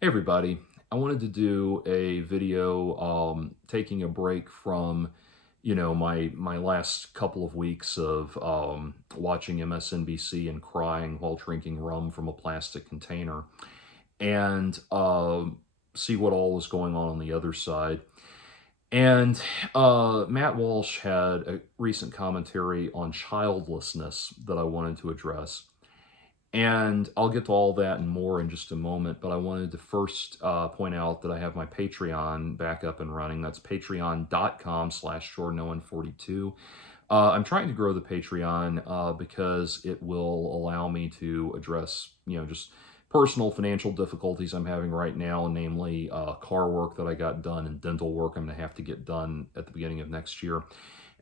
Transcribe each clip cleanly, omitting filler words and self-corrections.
Hey everybody, I wanted to do a video taking a break from, my last couple of weeks of watching MSNBC and crying while drinking rum from a plastic container and see what all was going on the other side. And Matt Walsh had a recent commentary on childlessness that I wanted to address. And I'll get to all that and more in just a moment, but I wanted to first point out that I have my Patreon back up and running. That's patreon.com/JordanOwen42. I'm trying to grow the Patreon because it will allow me to address, just personal financial difficulties I'm having right now, namely car work that I got done and dental work I'm going to have to get done at the beginning of next year.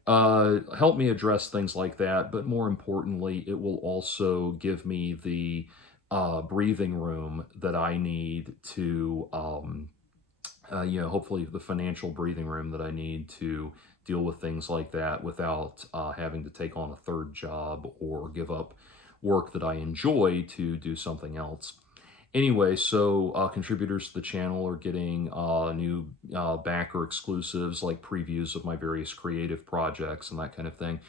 Help me address things like that, but more importantly, it will also give me the breathing room that I need to, hopefully the financial breathing room that I need to deal with things like that without having to take on a third job or give up work that I enjoy to do something else. Anyway, so contributors to the channel are getting new backer exclusives like previews of my various creative projects and that kind of thing.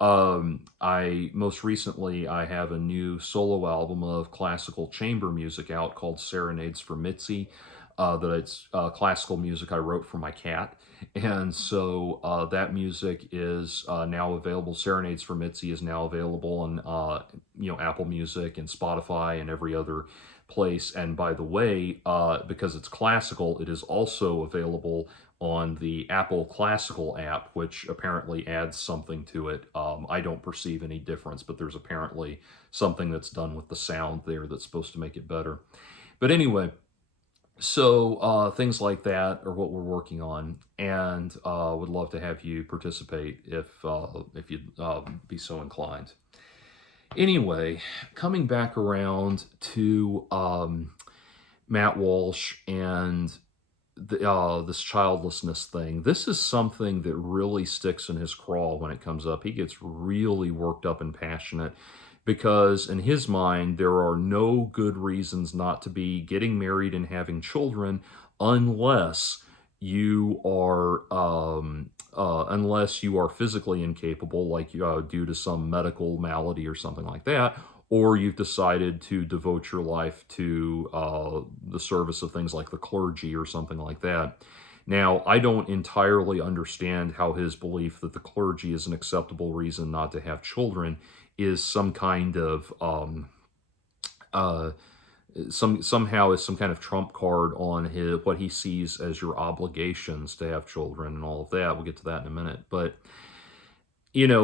I most recently I have a new solo album of classical chamber music out called Serenades for Mitzi. That it's classical music I wrote for my cat, and so that music is now available. Serenades for Mitzi is now available on Apple Music and Spotify and every other place. And by the way, because it's classical, it is also available on the Apple Classical app, which apparently adds something to it. I don't perceive any difference, but there's apparently something that's done with the sound there that's supposed to make it better. But anyway, so things like that are what we're working on, and would love to have you participate if you'd be so inclined. Anyway, coming back around to Matt Walsh and this childlessness thing. This is something that really sticks in his craw when it comes up. He gets really worked up and passionate because in his mind, there are no good reasons not to be getting married and having children unless you are physically incapable, like due to some medical malady or something like that, or you've decided to devote your life to the service of things like the clergy or something like that. Now, I don't entirely understand how his belief that the clergy is an acceptable reason not to have children is some kind of uh, somehow is some kind of trump card on his what he sees as your obligations to have children and all of that. We'll get to that in a minute, but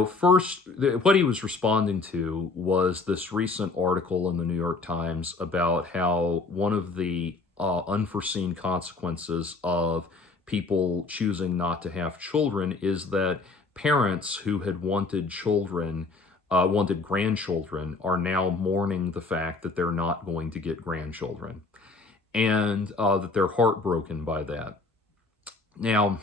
first, what he was responding to was this recent article in the New York Times about how one of the unforeseen consequences of people choosing not to have children is that parents who had wanted grandchildren, are now mourning the fact that they're not going to get grandchildren, and that they're heartbroken by that. Now,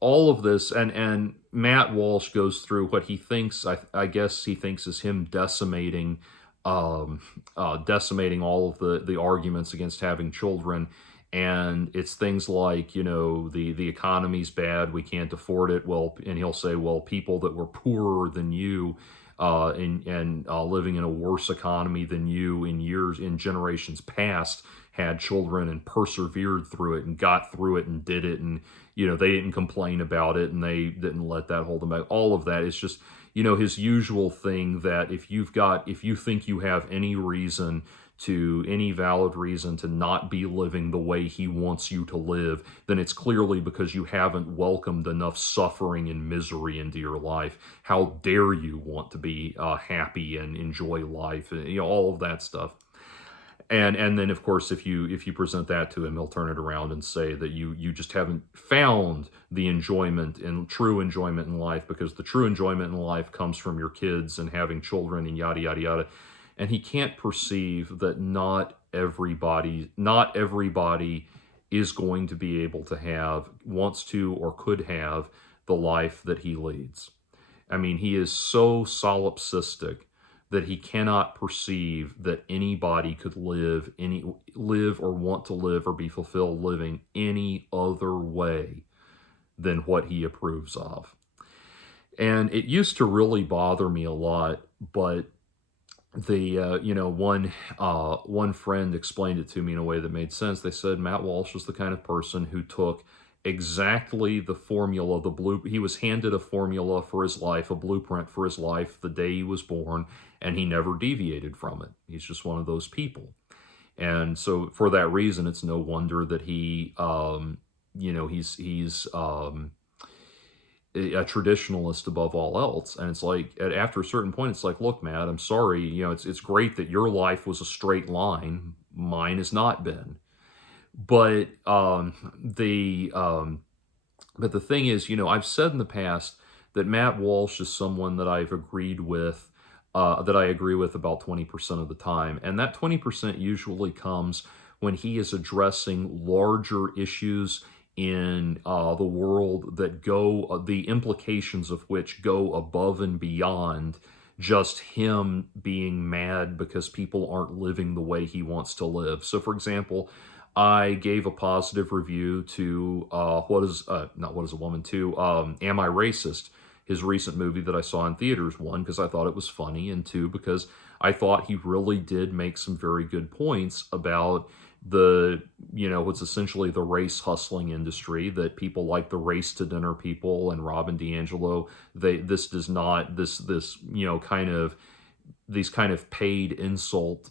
all of this, and Matt Walsh goes through what he thinks, I guess he thinks is him decimating all of the arguments against having children. And it's things like, the economy's bad, we can't afford it. Well, and he'll say, well, people that were poorer than you and living in a worse economy than you in generations past had children and persevered through it and got through it and did it, and they didn't complain about it and they didn't let that hold them back. All of that is just his usual thing, that if you think you have any valid reason to not be living the way he wants you to live, then it's clearly because you haven't welcomed enough suffering and misery into your life. How dare you want to be happy and enjoy life, and all of that stuff. And then of course, if you present that to him, he'll turn it around and say that you just haven't found the enjoyment and true enjoyment in life, because the true enjoyment in life comes from your kids and having children and yada yada yada. And he can't perceive that not everybody is going to be able to wants to or could have the life that he leads. I mean, he is so solipsistic that he cannot perceive that anybody could live or want to live or be fulfilled living any other way than what he approves of. And it used to really bother me a lot, but one friend explained it to me in a way that made sense. They said Matt Walsh was the kind of person who took exactly the formula, he was handed a formula for his life, a blueprint for his life the day he was born, and he never deviated from it. He's just one of those people. And so for that reason, it's no wonder that he's a traditionalist above all else. And it's like, after a certain point, it's like, look, Matt, I'm sorry, it's great that your life was a straight line. Mine has not been. But the thing is, I've said in the past that Matt Walsh is someone that I've agreed with, that I agree with about 20% of the time. And that 20% usually comes when he is addressing larger issues in the world that the implications of which go above and beyond just him being mad because people aren't living the way he wants to live. So, for example, I gave a positive review to not What Is a Woman, to Am I Racist? His recent movie that I saw in theaters. One, because I thought it was funny, and two, because I thought he really did make some very good points about what's essentially the race hustling industry, that people like the Race to Dinner people and Robin DiAngelo, these kind of paid professional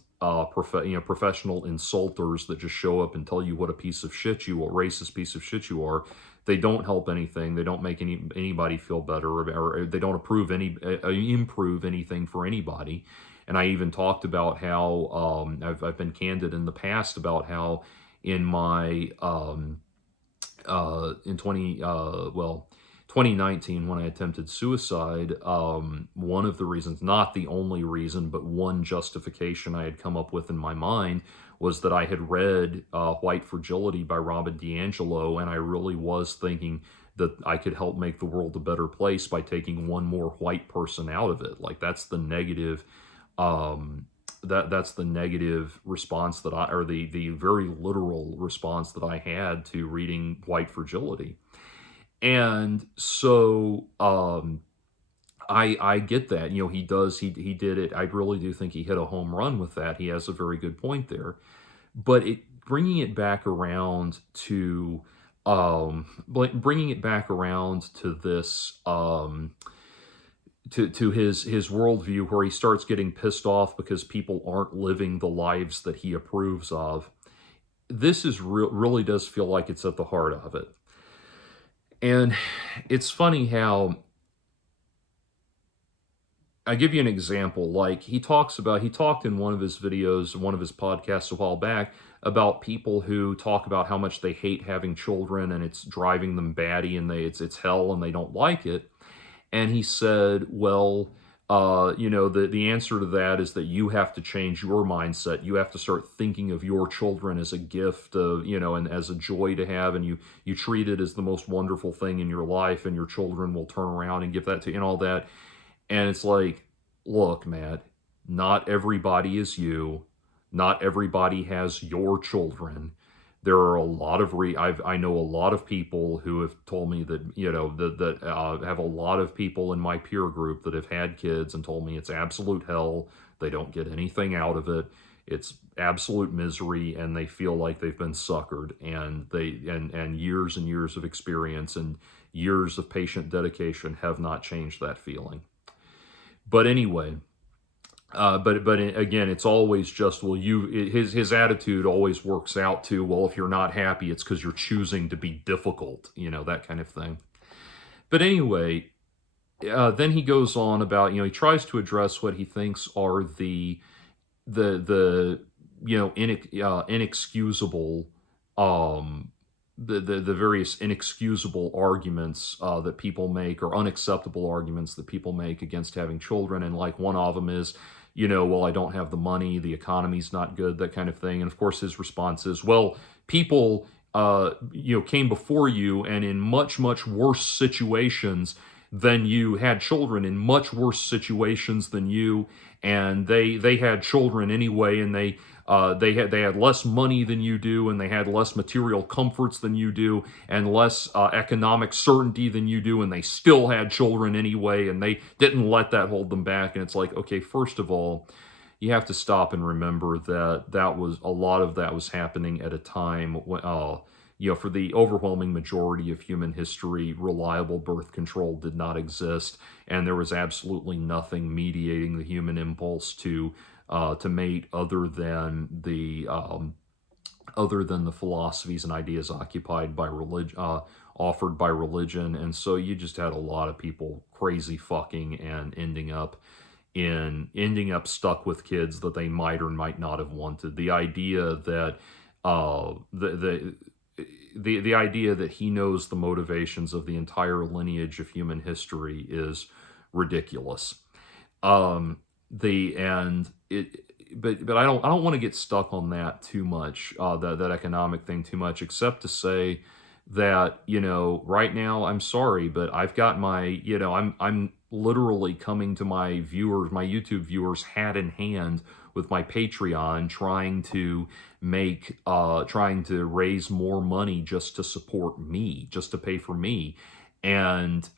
insulters that just show up and tell you what a racist piece of shit you are. They don't help anything. They don't make anybody feel better, or they don't improve anything for anybody. And I even talked about how I've been candid in the past about how in my in 2019, when I attempted suicide, one of the reasons, not the only reason, but one justification I had come up with in my mind was that I had read White Fragility by Robin DiAngelo, and I really was thinking that I could help make the world a better place by taking one more white person out of it. Like, that's the negative that's the negative response or the very literal response that I had to reading White Fragility. And so I get that. He did it. I really do think he hit a home run with that. He has a very good point there. But bringing it back around to this to his worldview, where he starts getting pissed off because people aren't living the lives that he approves of. This really does feel like it's at the heart of it. And it's funny how, I give you an example. Like, he talked in one of his videos, one of his podcasts a while back, about people who talk about how much they hate having children and it's driving them batty and it's hell and they don't like it. And he said, well, the answer to that is that you have to change your mindset. You have to start thinking of your children as a gift, and as a joy to have, and you treat it as the most wonderful thing in your life, and your children will turn around and give that to you and all that. And it's like, look, Matt, not everybody is you. Not everybody has your children. There are a lot of I know a lot of people who have told me that, have a lot of people in my peer group that have had kids and told me it's absolute hell. They don't get anything out of it. It's absolute misery, and they feel like they've been suckered, and years and years of experience and years of patient dedication have not changed that feeling. But anyway, but again, it's always just, well, his attitude always works out to, well, if you're not happy, it's because you're choosing to be difficult, that kind of thing. But anyway, then he goes on about, he tries to address what he thinks are the inexcusable, the various inexcusable arguments that people make, or unacceptable arguments that people make against having children. And like, one of them is, well, I don't have the money, the economy's not good, that kind of thing. And of course his response is, well, people came before you, and in much, much worse situations, than you had children in much worse situations than you, and they had children anyway, and they had less money than you do, and they had less material comforts than you do, and less economic certainty than you do, and they still had children anyway, and they didn't let that hold them back. And it's like, okay, first of all, you have to stop and remember that that was a lot of that was happening at a time when, for the overwhelming majority of human history, reliable birth control did not exist, and there was absolutely nothing mediating the human impulse to mate other than the philosophies and ideas occupied by religion, offered by religion. And so you just had a lot of people crazy fucking and ending up stuck with kids that they might or might not have wanted. The idea that the idea that he knows the motivations of the entire lineage of human history is ridiculous. The and it but I don't want to get stuck on that too much, that economic thing too much, except to say that, right now, I'm sorry, but I've got my, I'm literally coming to my viewers, my YouTube viewers, hat in hand with my Patreon, trying to raise more money just to support me, just to pay for me. And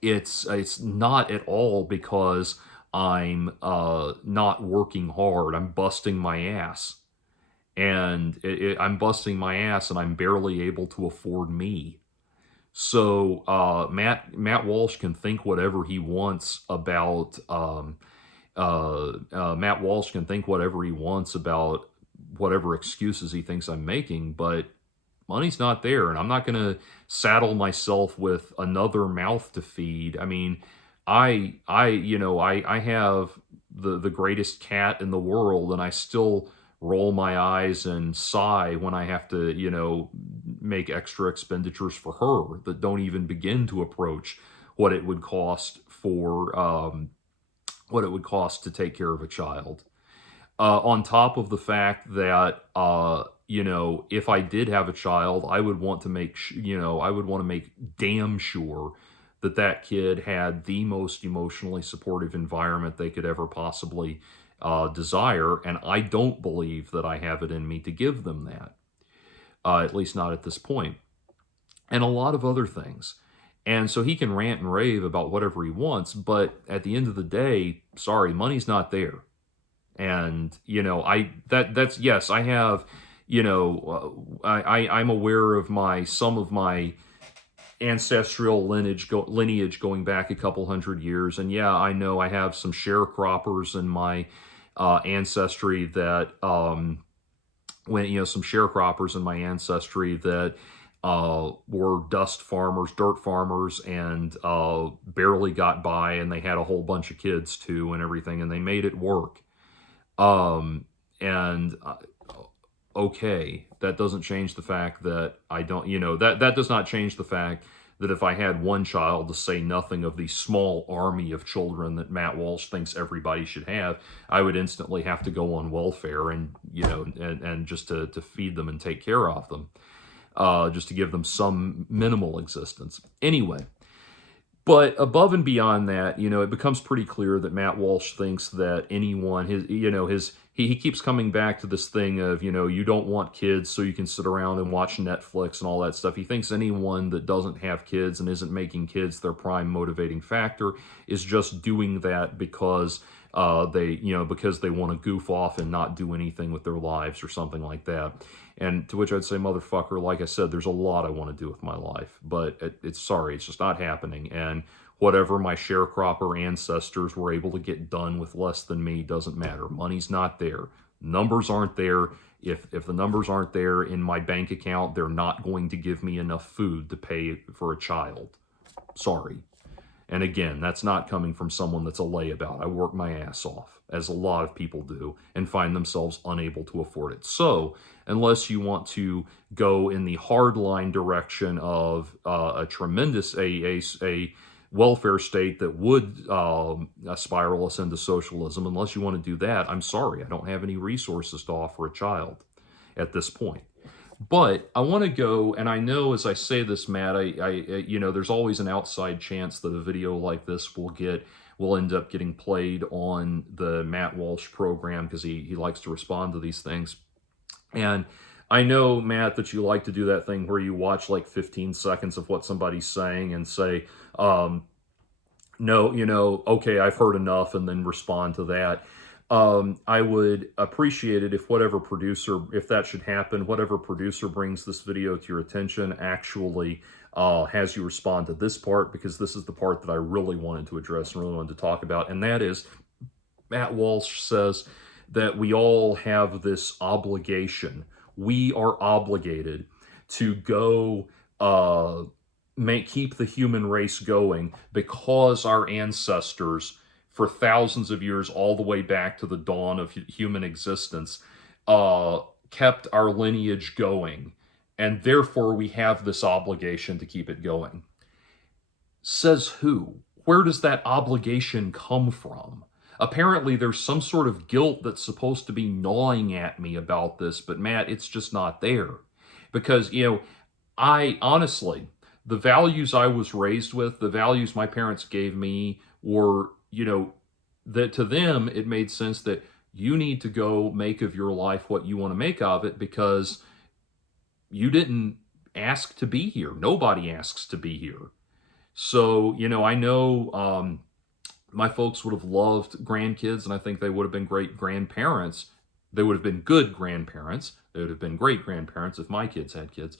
it's not at all because I'm not working hard. I'm busting my ass. And I'm busting my ass, and I'm barely able to afford me. So Matt Walsh can think whatever he wants about Matt Walsh can think whatever he wants about whatever excuses he thinks I'm making, but money's not there, and I'm not going to saddle myself with another mouth to feed. I mean, I have the greatest cat in the world, and I still roll my eyes and sigh when I have to, make extra expenditures for her that don't even begin to approach what it would cost to take care of a child. On top of the fact that, if I did have a child, I would want to make damn sure that that kid had the most emotionally supportive environment they could ever possibly desire, and I don't believe that I have it in me to give them that, at least not at this point, and a lot of other things. And so he can rant and rave about whatever he wants, but at the end of the day, sorry, money's not there. And that's yes, I have, I'm aware of some of my ancestral lineage going back a couple hundred years, and yeah, I know I have some sharecroppers in my ancestry that some sharecroppers in my ancestry that were dust farmers, dirt farmers, and barely got by, and they had a whole bunch of kids too and everything, and they made it work. And okay, that doesn't change the fact that I don't, that does not change the fact that if I had one child, to say nothing of the small army of children that Matt Walsh thinks everybody should have, I would instantly have to go on welfare and, and just to feed them and take care of them, just to give them some minimal existence. Anyway. But above and beyond that, it becomes pretty clear that Matt Walsh thinks that anyone, he keeps coming back to this thing of, you don't want kids so you can sit around and watch Netflix and all that stuff. He thinks anyone that doesn't have kids and isn't making kids their prime motivating factor is just doing that because because they want to goof off and not do anything with their lives or something like that. And to which I'd say, motherfucker, like I said, there's a lot I want to do with my life, but it's just not happening. And whatever my sharecropper ancestors were able to get done with less than me doesn't matter. Money's not there. Numbers aren't there. If the numbers aren't there in my bank account, they're not going to give me enough food to pay for a child. Sorry. And again, that's not coming from someone that's a layabout. I work my ass off, as a lot of people do, and find themselves unable to afford it. So, unless you want to go in the hardline direction of a tremendous a welfare state that would spiral us into socialism, unless you want to do that, I'm sorry, I don't have any resources to offer a child at this point. But I want to go, and I know as I say this, Matt, there's always an outside chance that a video like this will end up getting played on the Matt Walsh program because he likes to respond to these things. And I know, Matt, that you like to do that thing where you watch like 15 seconds of what somebody's saying and say, no, okay, I've heard enough, and then respond to that. I would appreciate it if that should happen, whatever producer brings this video to your attention actually has you respond to this part, because this is the part that I really wanted to address and really wanted to talk about. And that is, Matt Walsh says that we all have this obligation. We are obligated to go keep the human race going because our ancestors, for thousands of years, all the way back to the dawn of human existence, kept our lineage going, and therefore we have this obligation to keep it going. Says who? Where does that obligation come from? Apparently there's some sort of guilt that's supposed to be gnawing at me about this, but Matt, it's just not there. Because, I honestly, the values I was raised with, the values my parents gave me were, that to them, it made sense that you need to go make of your life what you want to make of it, because you didn't ask to be here. Nobody asks to be here. So, I know my folks would have loved grandkids, and I think they would have been great grandparents. They would have been good grandparents. They would have been great grandparents if my kids had kids.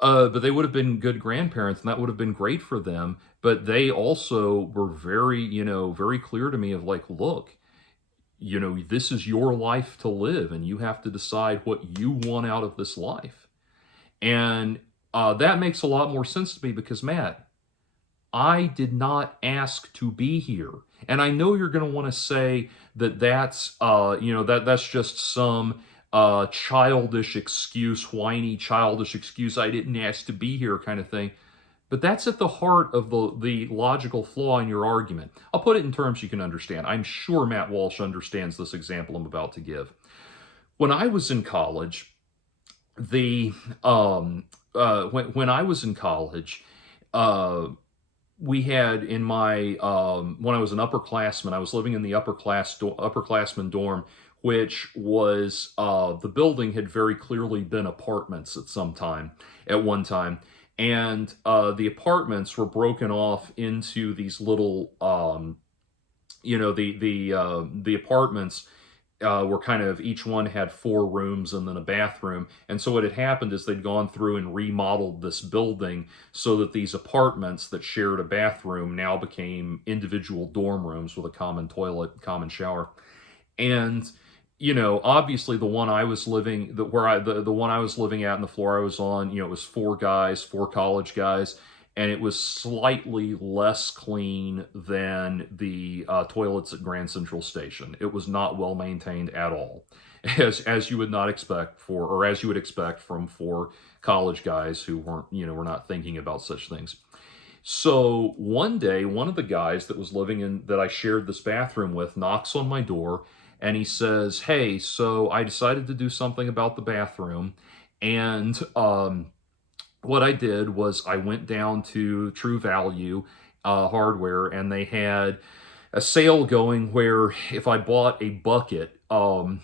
But they would have been good grandparents, and that would have been great for them. But they also were very, very clear to me of like, look, this is your life to live, and you have to decide what you want out of this life. And that makes a lot more sense to me because, Matt, I did not ask to be here. And I know you're going to want to say that that's just some childish excuse, whiny childish excuse, I didn't ask to be here kind of thing. But that's at the heart of the logical flaw in your argument. I'll put it in terms you can understand. I'm sure Matt Walsh understands this example I'm about to give. When I was in college, when I was in college, we had in my when I was an upperclassman, I was living in the upperclassman dorm, which was the building had very clearly been apartments at one time, and the apartments were broken off into these little the apartments were kind of, each one had 4 rooms and then a bathroom. And so what had happened is they'd gone through and remodeled this building so that these apartments that shared a bathroom now became individual dorm rooms with a common toilet, common shower. And obviously the one I was living, the one I was living at and the floor I was on, it was 4 college guys, and it was slightly less clean than the toilets at Grand Central Station. It was not well maintained at all, as you would not expect as you would expect from 4 college guys who were not thinking about such things. So one day, one of the guys that I shared this bathroom with knocks on my door, and he says, "Hey, so I decided to do something about the bathroom, and what I did was I went down to True Value Hardware, and they had a sale going where if I bought a bucket, a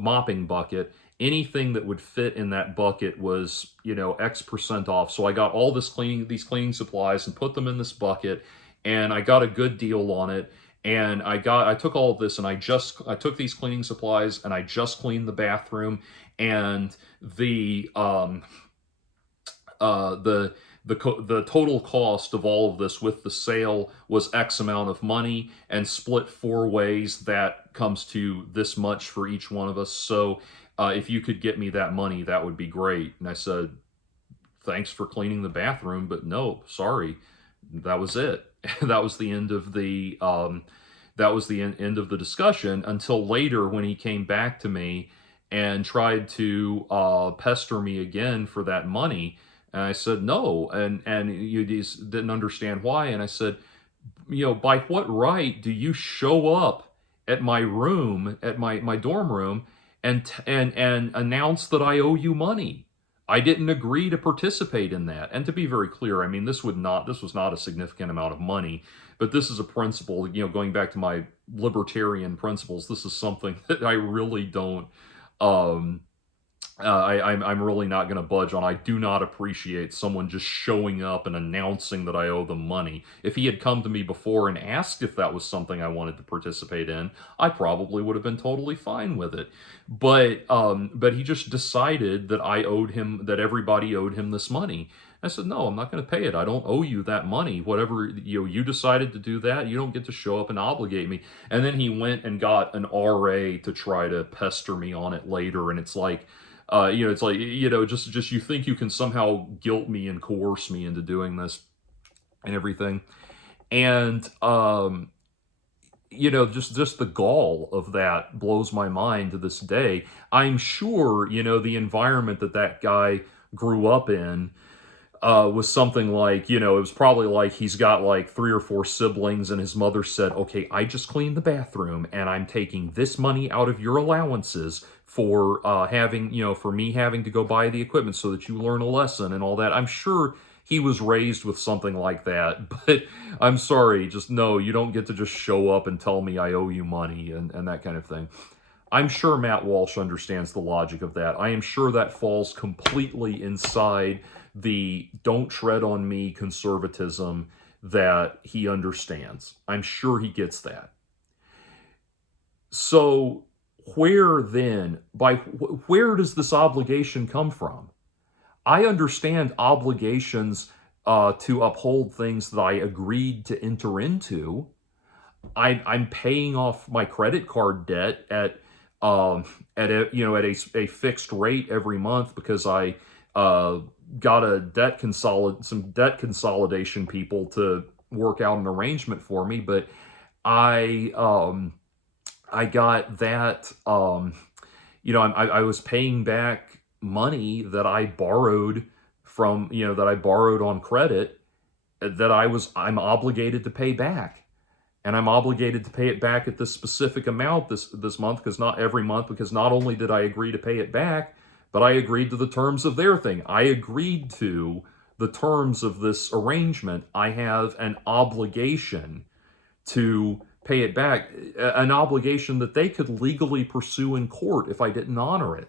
mopping bucket, anything that would fit in that bucket was, X% off. So I got all these cleaning supplies and put them in this bucket, and I got a good deal on it. And I took all of this, and I took these cleaning supplies and I just cleaned the bathroom, and the total cost of all of this with the sale was X amount of money, and split 4 ways, that comes to this much for each one of us. So if you could get me that money, that would be great." And I said, "Thanks for cleaning the bathroom, but no, sorry." That was it. That was the end of the end of the discussion, until later when he came back to me and tried to pester me again for that money. And I said no, and you just didn't understand why. And I said, by what right do you show up at my room, at my dorm room, and announce that I owe you money. I didn't agree to participate in that. And to be very clear, I mean, this was not a significant amount of money, but this is a principle, going back to my libertarian principles, this is something that I really don't, um, I'm really not going to budge on. I do not appreciate someone just showing up and announcing that I owe them money. If he had come to me before and asked if that was something I wanted to participate in, I probably would have been totally fine with it. But he just decided that that everybody owed him this money. I said, no, I'm not going to pay it. I don't owe you that money. Whatever, you decided to do that. You don't get to show up and obligate me. And then he went and got an RA to try to pester me on it later. And it's like, it's like, just you think you can somehow guilt me and coerce me into doing this and everything. And, just the gall of that blows my mind to this day. I'm sure, the environment that guy grew up in was something like, it was probably like he's got like 3 or 4 siblings, and his mother said, okay, I just cleaned the bathroom and I'm taking this money out of your allowances for for me having to go buy the equipment so that you learn a lesson and all that. I'm sure he was raised with something like that, but I'm sorry, just no, you don't get to just show up and tell me I owe you money and that kind of thing. I'm sure Matt Walsh understands the logic of that. I am sure that falls completely inside the don't tread on me conservatism that he understands. I'm sure he gets that. So where does this obligation come from? I understand obligations to uphold things that I agreed to enter into. I'm paying off my credit card debt at a fixed rate every month because I got some debt consolidation people to work out an arrangement for me, but I got that I was paying back money that I borrowed on credit that I'm obligated to pay back. And I'm obligated to pay it back at this specific amount this month, because not every month, because not only did I agree to pay it back, but I agreed to the terms of their thing. I agreed to the terms of this arrangement. I have an obligation to pay it back, an obligation that they could legally pursue in court if I didn't honor it.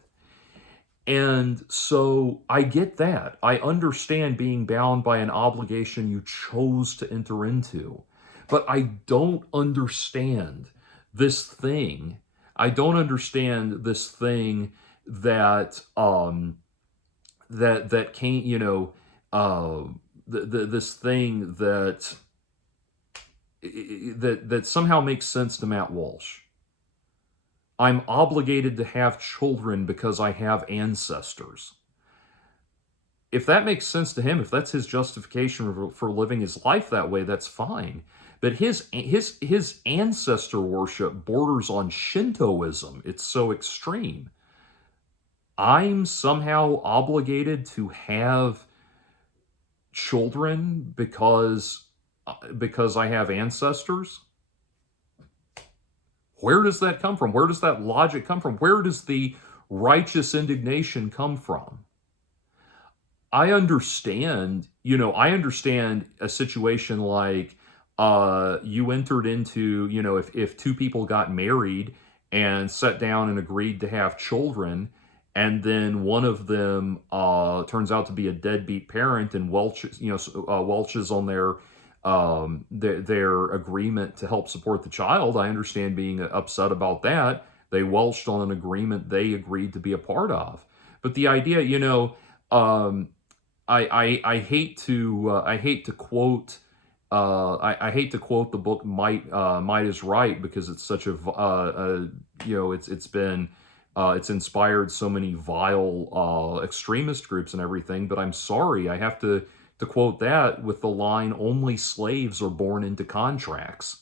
And so I get that. I understand being bound by an obligation you chose to enter into. But I don't understand this thing. I don't understand this thing that that came, this thing that somehow makes sense to Matt Walsh. I'm obligated to have children because I have ancestors. If that makes sense to him, if that's his justification for living his life that way, that's fine. But his ancestor worship borders on Shintoism. It's so extreme. I'm somehow obligated to have children because I have ancestors. Where does that come from? Where does that logic come from? Where does the righteous indignation come from? I understand a situation like you entered into, if 2 people got married and sat down and agreed to have children, and then one of them turns out to be a deadbeat parent and welches on their agreement to help support the child. I understand being upset about that. They welched on an agreement they agreed to be a part of. But the idea, I hate to quote the book Might is Right, because it's such it's inspired so many vile extremist groups and everything. But I'm sorry, I have to quote that with the line, only slaves are born into contracts.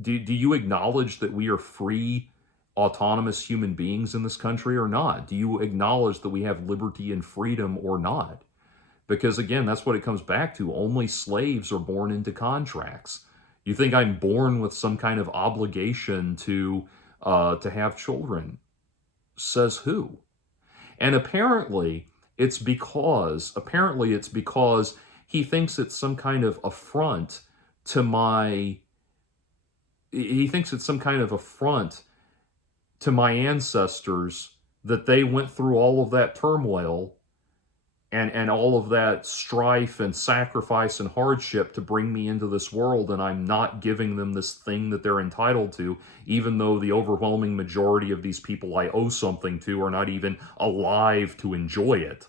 Do you acknowledge that we are free, autonomous human beings in this country or not? Do you acknowledge that we have liberty and freedom or not? Because again, that's what it comes back to. Only slaves are born into contracts. You think I'm born with some kind of obligation to have children? Says who? And apparently it's because he thinks it's some kind of affront to my he thinks it's some kind of affront to my ancestors that they went through all of that turmoil and all of that strife and sacrifice and hardship to bring me into this world, and I'm not giving them this thing that they're entitled to, even though the overwhelming majority of these people I owe something to are not even alive to enjoy it.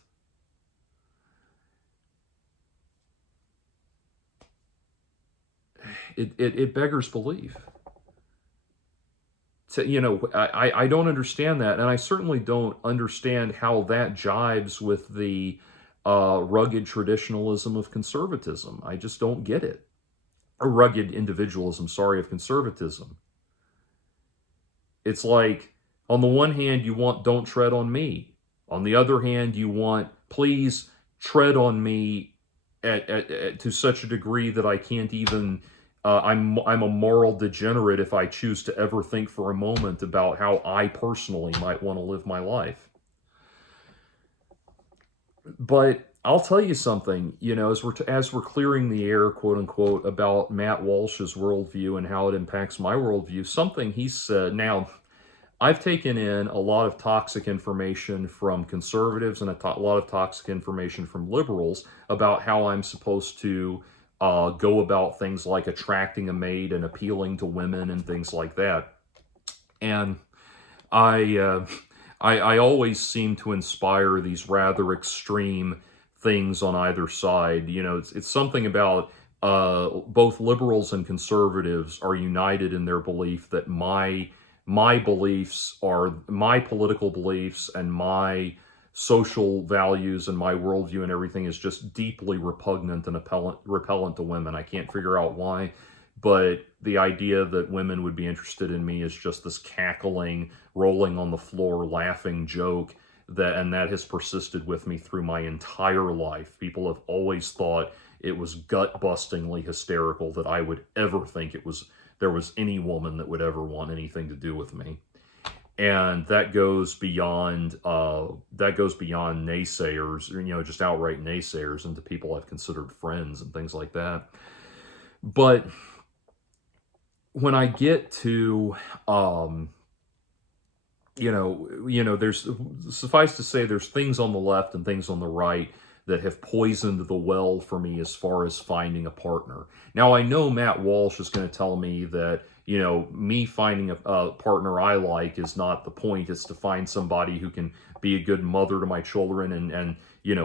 It beggars belief. I don't understand that, and I certainly don't understand how that jives with the rugged traditionalism of conservatism. I just don't get it. Or rugged individualism, sorry, of conservatism. It's like, on the one hand, you want don't tread on me. On the other hand, you want please tread on me to such a degree that I can't even. I'm a moral degenerate if I choose to ever think for a moment about how I personally might want to live my life. But I'll tell you something, as we're clearing the air, quote unquote, about Matt Walsh's worldview and how it impacts my worldview, something he said. Now, I've taken in a lot of toxic information from conservatives and a lot of toxic information from liberals about how I'm supposed to go about things like attracting a mate and appealing to women and things like that. And I, uh, I always seem to inspire these rather extreme things on either side. It's something about both liberals and conservatives are united in their belief that my beliefs are my political beliefs and my social values and my worldview and everything is just deeply repugnant and repellent to women. I can't figure out why, but the idea that women would be interested in me is just this cackling, rolling on the floor, laughing joke that has persisted with me through my entire life. People have always thought it was gut-bustingly hysterical that I would ever think there was any woman that would ever want anything to do with me. And that goes beyond naysayers, just outright naysayers, into people I've considered friends and things like that. But when I get to there's, suffice to say, there's things on the left and things on the right that have poisoned the well for me as far as finding a partner. Now, I know Matt Walsh is going to tell me that, me finding a partner I like is not the point. It's to find somebody who can be a good mother to my children and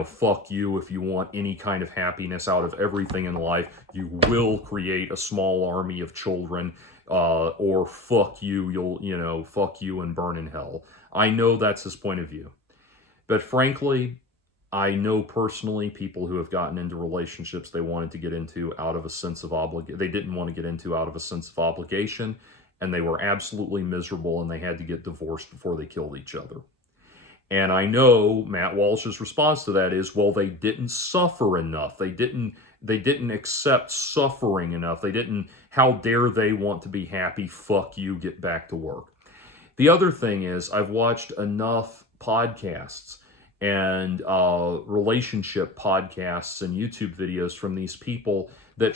fuck you if you want any kind of happiness out of everything in life. You will create a small army of children, or fuck you, fuck you and burn in hell. I know that's his point of view. But frankly, I know personally people who have gotten into relationships they wanted to get into out of a sense of obligation. They didn't want to get into out of a sense of obligation, and they were absolutely miserable, and they had to get divorced before they killed each other. And I know Matt Walsh's response to that is, well, they didn't suffer enough. They didn't accept suffering enough. How dare they want to be happy? Fuck you, get back to work. The other thing is, I've watched enough podcasts and relationship podcasts and YouTube videos from these people that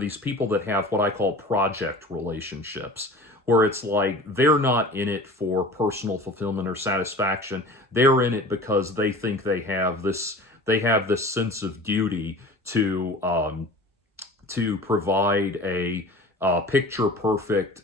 these people that have what I call project relationships, where it's like they're not in it for personal fulfillment or satisfaction. They're in it because they think they have this sense of duty to provide a picture perfect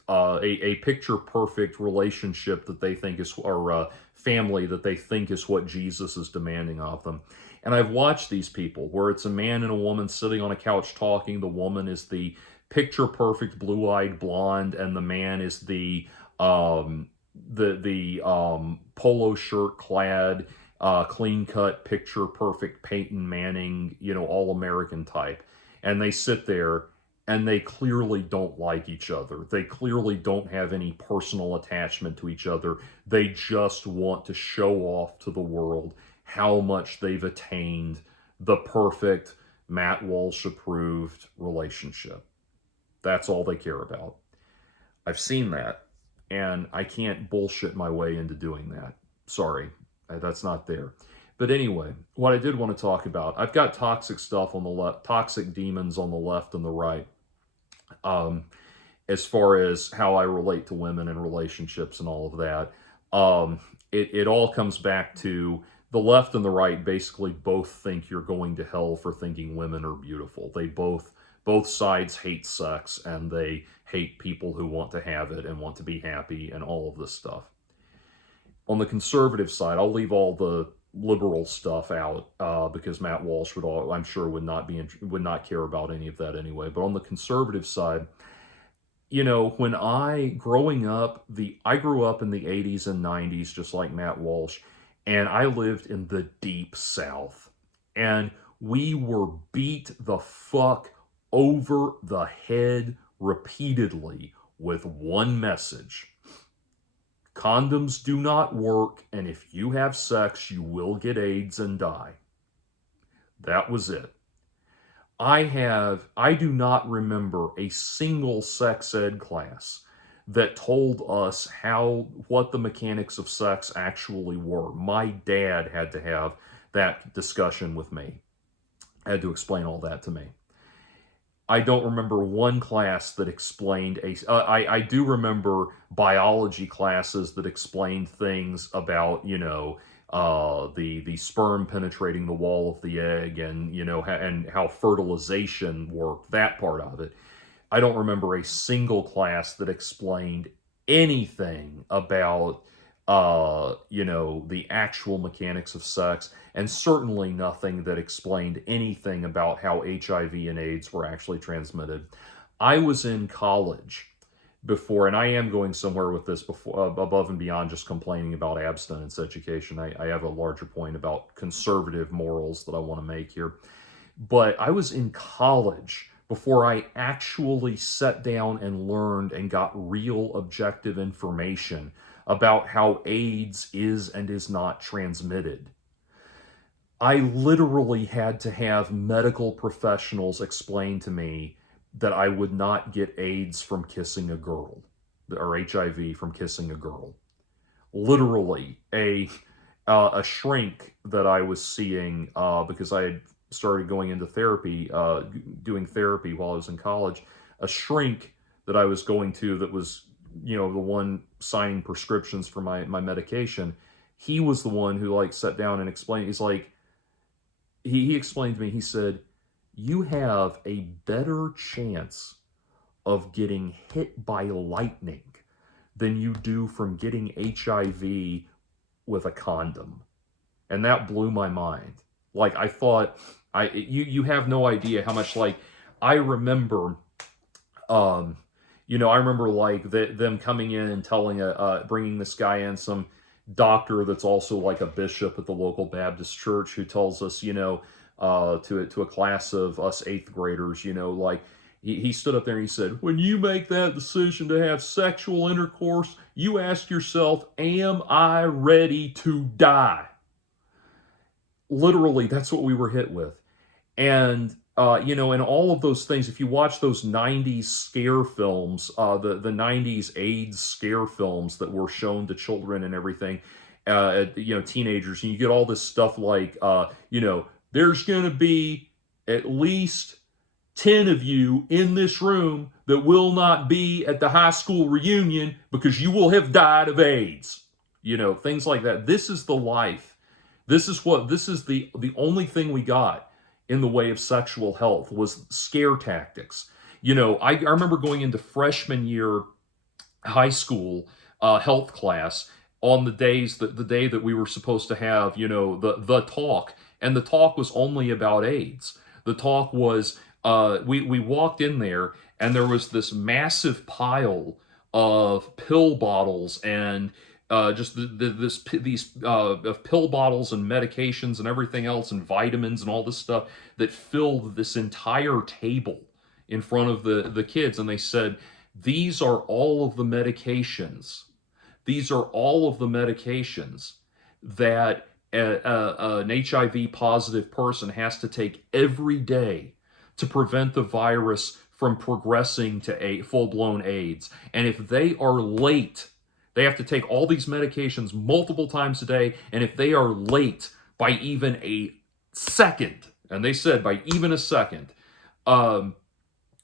relationship that they think is, or family that they think is what Jesus is demanding of them. And I've watched these people where it's a man and a woman sitting on a couch talking. The woman is the picture perfect blue-eyed blonde, and the man is the polo shirt clad, clean cut, picture perfect Peyton Manning, all American type. And they sit there and they clearly don't like each other. They clearly don't have any personal attachment to each other. They just want to show off to the world how much they've attained the perfect Matt Walsh approved relationship. That's all they care about. I've seen that. and I can't bullshit my way into doing that. Sorry, that's not there. But anyway, what I did want to talk about, I've got toxic stuff on the left, toxic demons on the left and the right, as far as how I relate to women and relationships and all of that. It all comes back to the left and the right basically both think you're going to hell for thinking women are beautiful. They both sides hate sex, and they hate people who want to have it and want to be happy and all of this stuff. On the conservative side, I'll leave all the liberal stuff out because Matt Walsh I'm sure would not care about any of that anyway. But on the conservative side, you know, when I grew up in the 80s and 90s, just like Matt Walsh, and I lived in the deep South, and we were beat the fuck over the head repeatedly with one message. Condoms do not work, and if you have sex, you will get AIDS and die. That was it. I do not remember a single sex ed class that told us what the mechanics of sex actually were. My dad had to have that discussion with me. Had to explain all that to me. I don't remember one class that explained I do remember biology classes that explained things about, you know, the sperm penetrating the wall of the egg, and, you know, and how fertilization worked, that part of it. I don't remember a single class that explained anything about, you know, the actual mechanics of sex, and certainly nothing that explained anything about how HIV and AIDS were actually transmitted. I was in college before, and I am going somewhere with this before, above and beyond just complaining about abstinence education. I have a larger point about conservative morals that I want to make here. But I was in college before I actually sat down and learned and got real objective information about how AIDS is and is not transmitted. I literally had to have medical professionals explain to me that I would not get AIDS from kissing a girl, or HIV from kissing a girl. Literally, a shrink that I was seeing, because I had started going into therapy, doing therapy while I was in college, a shrink that I was going to that was, you know, the one signing prescriptions for my medication, he was the one who, like, sat down and explained. He's like, he explained to me, he said, you have a better chance of getting hit by lightning than you do from getting HIV with a condom. And that blew my mind. Like, I thought, you have no idea how much, like, I remember, you know, I remember, like, them coming in and telling bringing this guy in, some doctor that's also like a bishop at the local Baptist church, who tells us, you know, to a class of us 8th graders, you know, like, he stood up there and he said, when you make that decision to have sexual intercourse, you ask yourself, am I ready to die? Literally, that's what we were hit with. And, you know, and all of those things, if you watch those 90s scare films, the 90s AIDS scare films that were shown to children and everything, you know, teenagers, and you get all this stuff like, you know, there's going to be at least 10 of you in this room that will not be at the high school reunion because you will have died of AIDS. You know, things like that. This is the life. This is the only thing we got in the way of sexual health was scare tactics. You know, I remember going into freshman year high school health class on the day that we were supposed to have, you know, the talk, and the talk was only about AIDS. The talk was, we walked in there, and there was this massive pile of pill bottles and just these pill bottles and medications and everything else and vitamins and all this stuff that filled this entire table in front of the kids. And they said, these are all of the medications. These are all of the medications that an HIV positive person has to take every day to prevent the virus from progressing to a full-blown AIDS. And if they are late They have to take all these medications multiple times a day, and if they are late by even a second, and they said by even a second, um,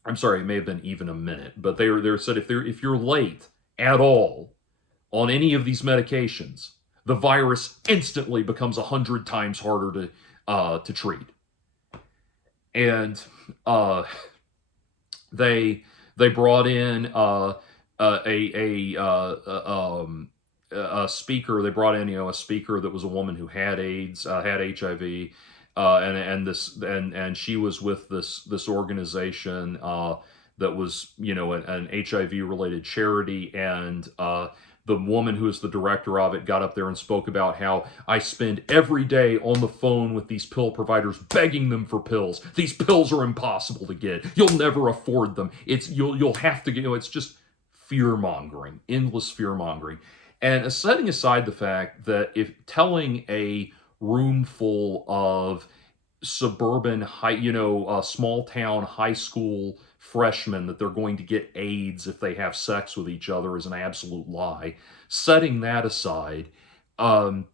I'm sorry, it may have been even a minute, but they said if you're late at all on any of these medications, the virus instantly becomes 100 times harder to treat. And uh, they they brought in a speaker. They brought in a speaker that was a woman who had AIDS, had HIV, and she was with this organization that was an HIV related charity, and the woman who is the director of it got up there and spoke about how I spend every day on the phone with these pill providers begging them for pills. These pills are impossible to get. You'll never afford them. You'll have to get, it's just fear mongering, endless fear mongering. And setting aside the fact that if telling a room full of suburban small town high school freshmen that they're going to get AIDS if they have sex with each other is an absolute lie. Setting that aside, the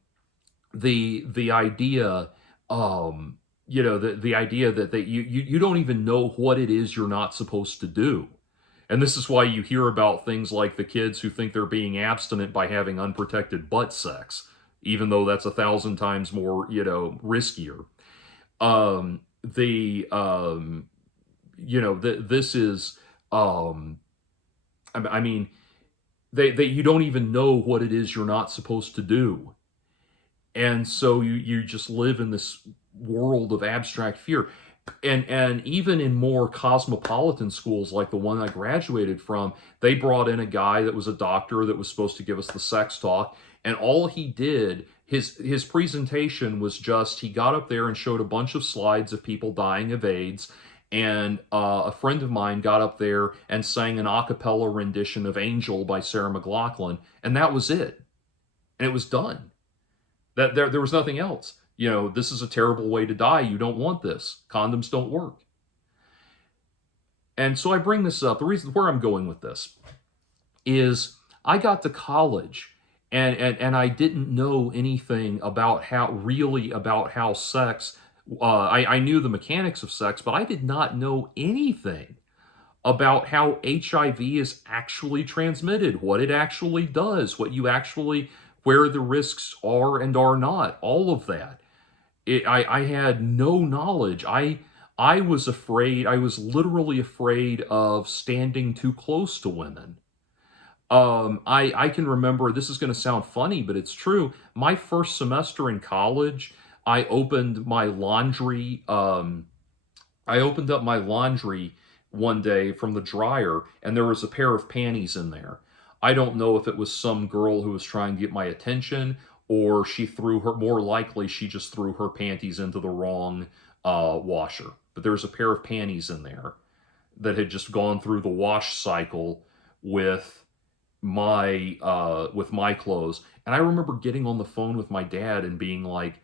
idea, the idea that you don't even know what it is you're not supposed to do. And this is why you hear about things like the kids who think they're being abstinent by having unprotected butt sex, even though that's 1,000 times more, riskier. This is, I mean, they you don't even know what it is you're not supposed to do. And so you just live in this world of abstract fear. And even in more cosmopolitan schools like the one I graduated from, they brought in a guy that was a doctor that was supposed to give us the sex talk, and all he did, his presentation was just, he got up there and showed a bunch of slides of people dying of AIDS, and a friend of mine got up there and sang an a cappella rendition of Angel by Sarah McLachlan, and that was it. And it was done. That there was nothing else. This is a terrible way to die. You don't want this. Condoms don't work. And so I bring this up. The reason where I'm going with this is I got to college and I didn't know anything about how sex, I knew the mechanics of sex, but I did not know anything about how HIV is actually transmitted, what it actually does, where the risks are and are not, all of that. I had no knowledge. I was afraid. I was literally afraid of standing too close to women. I can remember, this is going to sound funny, but it's true. My first semester in college, I opened my laundry. I opened up my laundry one day from the dryer, and there was a pair of panties in there. I don't know if it was some girl who was trying to get my attention, or more likely she just threw her panties into the wrong washer. But there was a pair of panties in there that had just gone through the wash cycle with my clothes. And I remember getting on the phone with my dad and being like,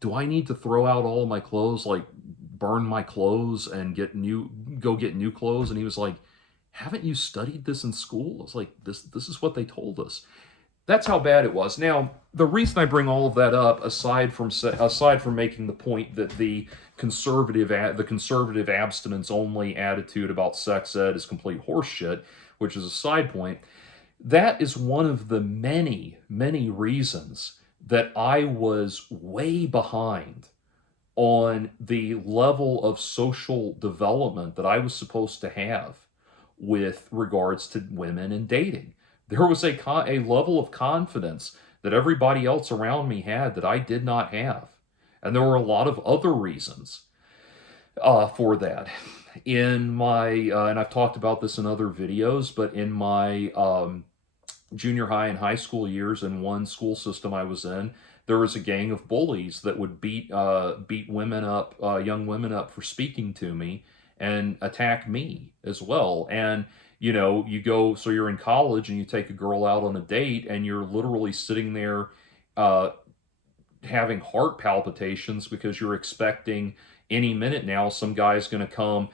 do I need to throw out all of my clothes, like burn my clothes and go get new clothes? And he was like, haven't you studied this in school? I was like, this is what they told us. That's how bad it was. Now, the reason I bring all of that up, aside from making the point that the conservative abstinence only attitude about sex ed is complete horseshit, which is a side point, that is one of the many, many reasons that I was way behind on the level of social development that I was supposed to have with regards to women and dating. There was a level of confidence that everybody else around me had that I did not have. And there were a lot of other reasons for that. In my, and I've talked about this in other videos, but in my junior high and high school years, in one school system I was in, there was a gang of bullies that would beat women up, young women up for speaking to me, and attack me as well. And so you're in college and you take a girl out on a date, and you're literally sitting there having heart palpitations because you're expecting any minute now some guy's going to come,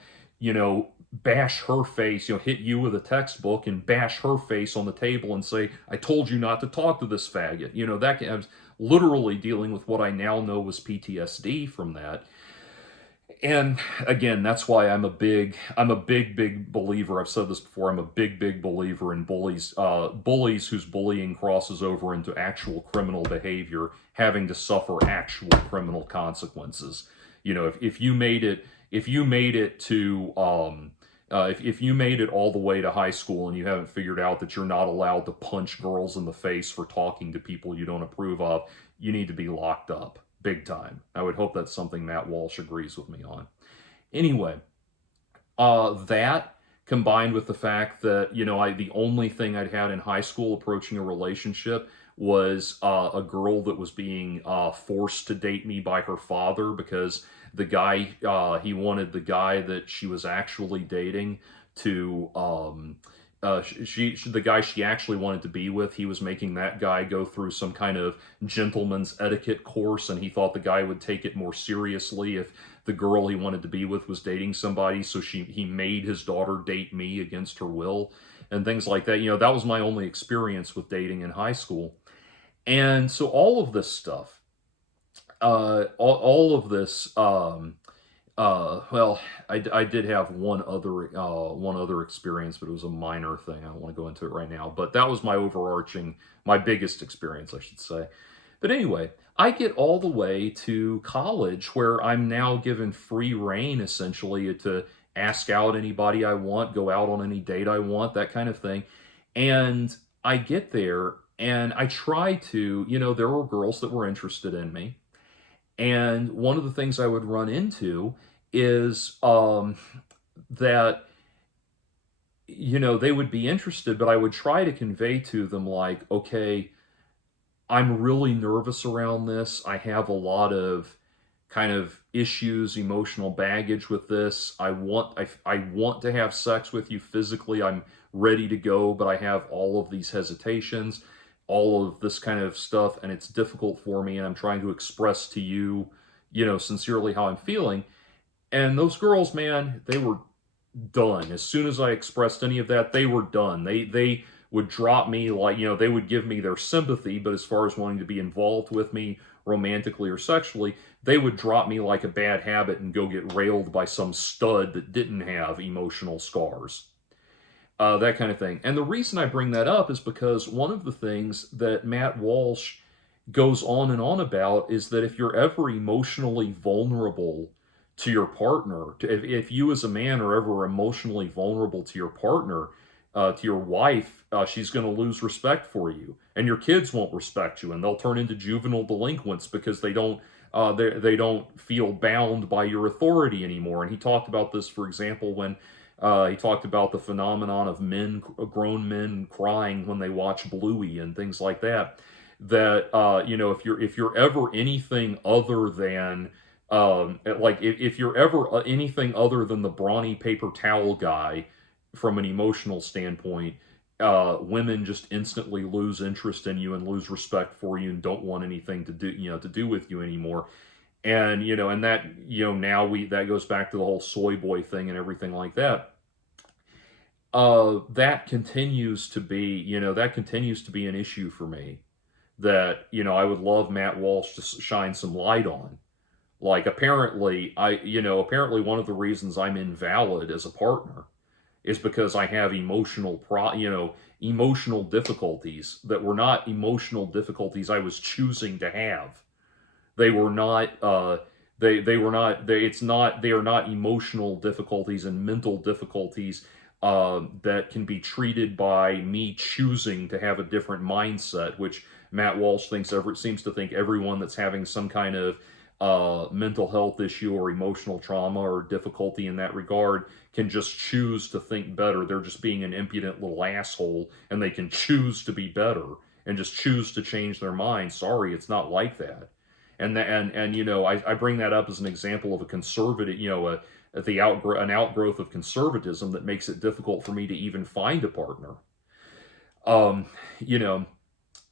bash her face, hit you with a textbook and bash her face on the table and say, I told you not to talk to this faggot. I was literally dealing with what I now know was PTSD from that. And again, that's why I'm a big believer. I've said this before. I'm a big believer in bullies whose bullying crosses over into actual criminal behavior, having to suffer actual criminal consequences. If you made it to, if you made it all the way to high school and you haven't figured out that you're not allowed to punch girls in the face for talking to people you don't approve of, you need to be locked up big time. I would hope that's something Matt Walsh agrees with me on. Anyway, that combined with the fact that the only thing I'd had in high school approaching a relationship was a girl that was being forced to date me by her father, because the guy he wanted the guy that she was actually dating to the guy she actually wanted to be with, he was making that guy go through some kind of gentleman's etiquette course, and he thought the guy would take it more seriously if the girl he wanted to be with was dating somebody. So he made his daughter date me against her will and things like that. That was my only experience with dating in high school. And so all of this stuff, all of this, well, I did have one other experience, but it was a minor thing. I don't want to go into it right now. But that was my biggest experience, I should say. But anyway, I get all the way to college, where I'm now given free reign, essentially, to ask out anybody I want, go out on any date I want, that kind of thing. And I get there, and I try to, there were girls that were interested in me. And one of the things I would run into is that they would be interested, but I would try to convey to them, like, okay, I'm really nervous around this. I have a lot of kind of issues, emotional baggage with this. I want to have sex with you physically. I'm ready to go, but I have all of these hesitations, all of this kind of stuff, and it's difficult for me, and I'm trying to express to you, sincerely how I'm feeling. And those girls, man, they were done. As soon as I expressed any of that, they were done. They would drop me, like, they would give me their sympathy, but as far as wanting to be involved with me romantically or sexually, they would drop me like a bad habit and go get railed by some stud that didn't have emotional scars. That kind of thing. And the reason I bring that up is because one of the things that Matt Walsh goes on and on about is that if you're ever emotionally vulnerable to your partner, if you as a man are ever emotionally vulnerable to your partner, to your wife, she's going to lose respect for you, and your kids won't respect you, and they'll turn into juvenile delinquents because they don't feel bound by your authority anymore. And he talked about this, for example, when he talked about the phenomenon of grown men crying when they watch Bluey and things like that. That if you're ever anything other than if you're ever anything other than the brawny paper towel guy from an emotional standpoint, women just instantly lose interest in you and lose respect for you and don't want anything to do with you anymore. And and that now that goes back to the whole soy boy thing and everything like that. That continues to be an issue for me, that I would love Matt Walsh to shine some light on. Like, apparently one of the reasons I'm invalid as a partner is because I have emotional difficulties that were not emotional difficulties I was choosing to have. They were not they are not emotional difficulties and mental difficulties that can be treated by me choosing to have a different mindset, which Matt Walsh seems to think everyone that's having some kind of mental health issue or emotional trauma or difficulty in that regard can just choose to think better. They're just being an impudent little asshole, and they can choose to be better and just choose to change their mind. Sorry, it's not like that. And I bring that up as an example of a conservative, an outgrowth of conservatism that makes it difficult for me to even find a partner. You know,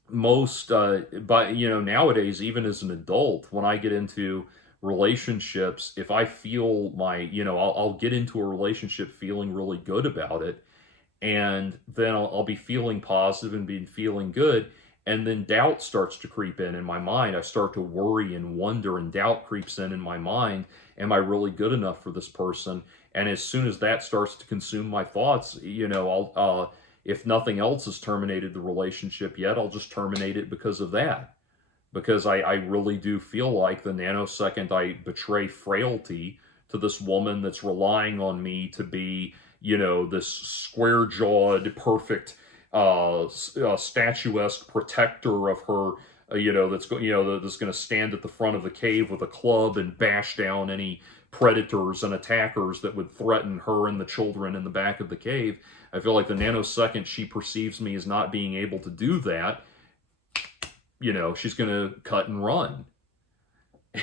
most but nowadays, even as an adult, when I get into relationships, if I feel I'll get into a relationship feeling really good about it, and then I'll be feeling positive and be feeling good, and then doubt starts to creep in my mind. I start to worry and wonder, and doubt creeps in my mind. Am I really good enough for this person? And as soon as that starts to consume my thoughts, I'll if nothing else has terminated the relationship yet, I'll just terminate it because of that. Because I really do feel like the nanosecond I betray frailty to this woman that's relying on me to be, this square-jawed, perfect, statuesque protector of her, that's going to stand at the front of the cave with a club and bash down any predators and attackers that would threaten her and the children in the back of the cave. I feel like the nanosecond she perceives me as not being able to do that, she's going to cut and run.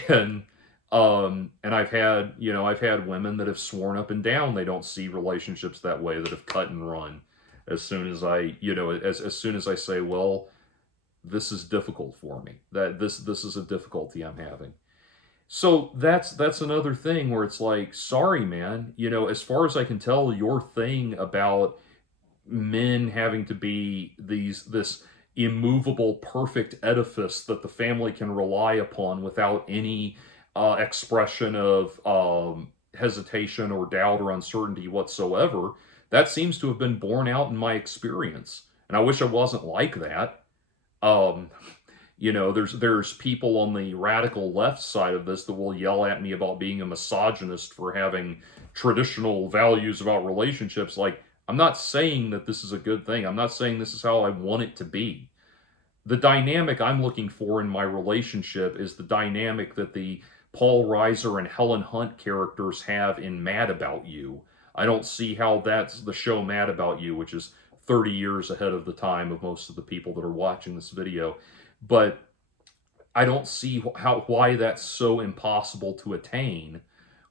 And I've had women that have sworn up and down they don't see relationships that way, that have cut and run as soon as as soon as I say, well, this is difficult for me. That this is a difficulty I'm having. So that's another thing where it's like, sorry, man, as far as I can tell, your thing about men having to be this immovable, perfect edifice that the family can rely upon without any expression of hesitation or doubt or uncertainty whatsoever, that seems to have been borne out in my experience. And I wish I wasn't like that. Um, there's people on the radical left side of this that will yell at me about being a misogynist for having traditional values about relationships. Like, I'm not saying that this is a good thing. I'm not saying this is how I want it to be. The dynamic I'm looking for in my relationship is the dynamic that the Paul Reiser and Helen Hunt characters have in Mad About You. I don't see how that's the show Mad About You, which is 30 years ahead of the time of most of the people that are watching this video. But I don't see why that's so impossible to attain,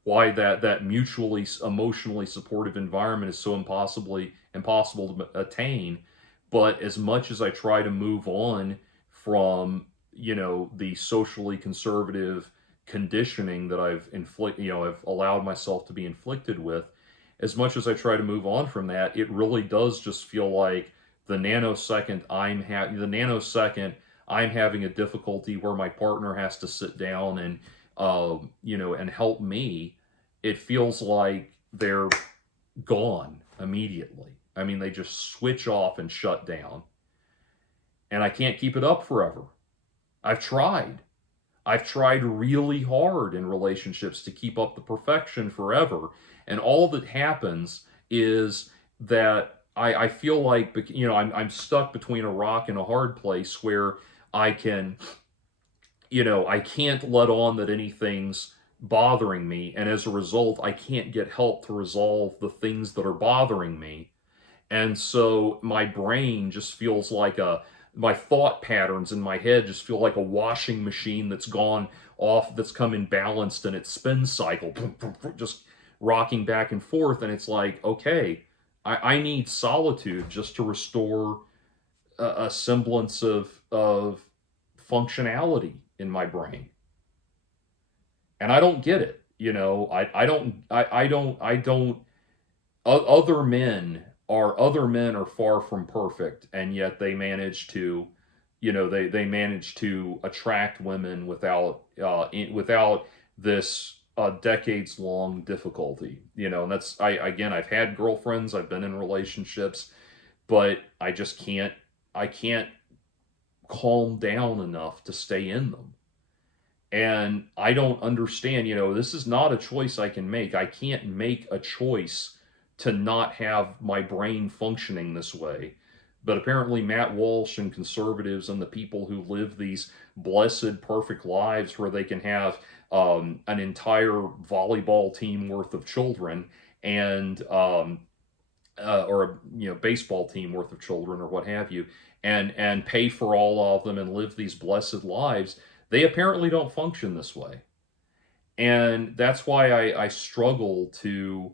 why that mutually emotionally supportive environment is so impossible to attain. But as much as I try to move on from the socially conservative conditioning that I've allowed myself to be inflicted with, as much as I try to move on from that, it really does just feel like the nanosecond I'm having a difficulty where my partner has to sit down and and help me, it feels like they're gone immediately. I mean, they just switch off and shut down. And I can't keep it up forever. I've tried. I've tried really hard in relationships to keep up the perfection forever. And all that happens is that I feel like, I'm stuck between a rock and a hard place where I can, I can't let on that anything's bothering me. And as a result, I can't get help to resolve the things that are bothering me. And so my brain just feels like my thought patterns in my head just feel like a washing machine that's gone off, that's come imbalanced in its spin cycle, just rocking back and forth. And it's like, okay, I need solitude just to restore a semblance of functionality in my brain. And I don't get it. I don't, other men are far from perfect, and yet they manage to, they manage to attract women without this decades long difficulty. And that's, I've had girlfriends, I've been in relationships, but I can't calm down enough to stay in them. And I don't understand, this is not a choice I can make. I can't make a choice to not have my brain functioning this way. But apparently Matt Walsh and conservatives and the people who live these blessed, perfect lives where they can have an entire volleyball team worth of children and or baseball team worth of children or what have you, and pay for all of them and live these blessed lives, they apparently don't function this way. And that's why I struggle to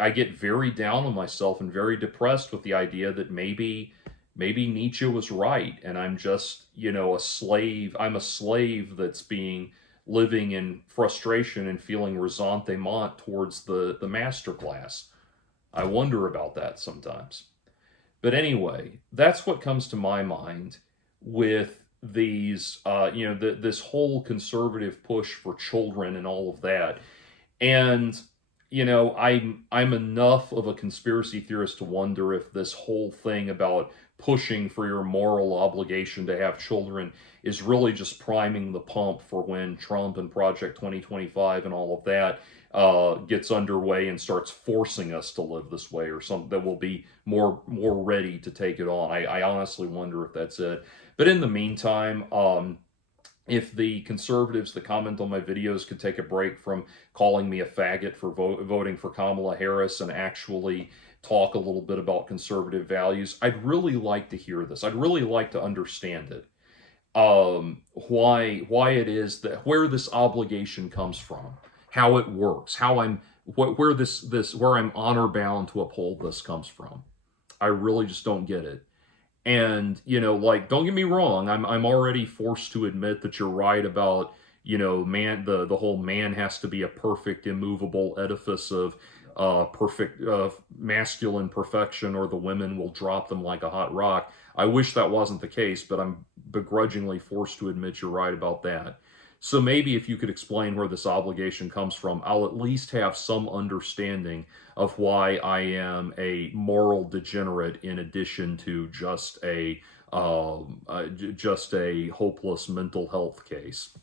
I get very down on myself and very depressed with the idea that maybe Nietzsche was right, and I'm just, a slave. I'm a slave that's being living in frustration and feeling resentment towards the master class. I wonder about that sometimes. But anyway, that's what comes to my mind with these, this whole conservative push for children and all of that. And I'm enough of a conspiracy theorist to wonder if this whole thing about pushing for your moral obligation to have children is really just priming the pump for when Trump and Project 2025 and all of that gets underway and starts forcing us to live this way, or something that will be more ready to take it on. I honestly wonder if that's it. But in the meantime, if the conservatives that comment on my videos could take a break from calling me a faggot for voting for Kamala Harris and actually talk a little bit about conservative values, I'd really like to hear this. I'd really like to understand it. Why it is that, where this obligation comes from, how it works, how I'm where I'm honor bound to uphold this comes from. I really just don't get it. And, like, don't get me wrong, I'm already forced to admit that you're right about, man, the whole man has to be a perfect, immovable edifice of perfect masculine perfection, or the women will drop them like a hot rock. I wish that wasn't the case, but I'm begrudgingly forced to admit you're right about that. So maybe if you could explain where this obligation comes from, I'll at least have some understanding of why I am a moral degenerate in addition to just a hopeless mental health case.